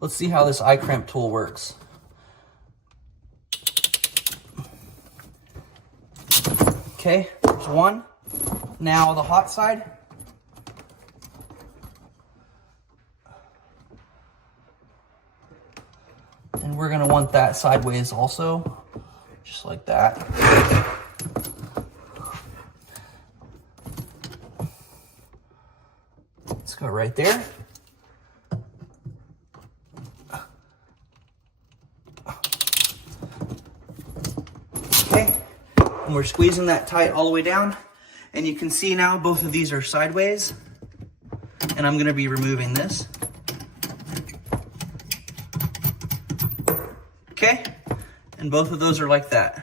let's see how this iCrimp tool works. Okay, there's one. Now the hot side. And we're gonna want that sideways also, just like that. Let's go right there. Okay, and we're squeezing that tight all the way down. And you can see now both of these are sideways. And I'm gonna be removing this. Okay, and both of those are like that.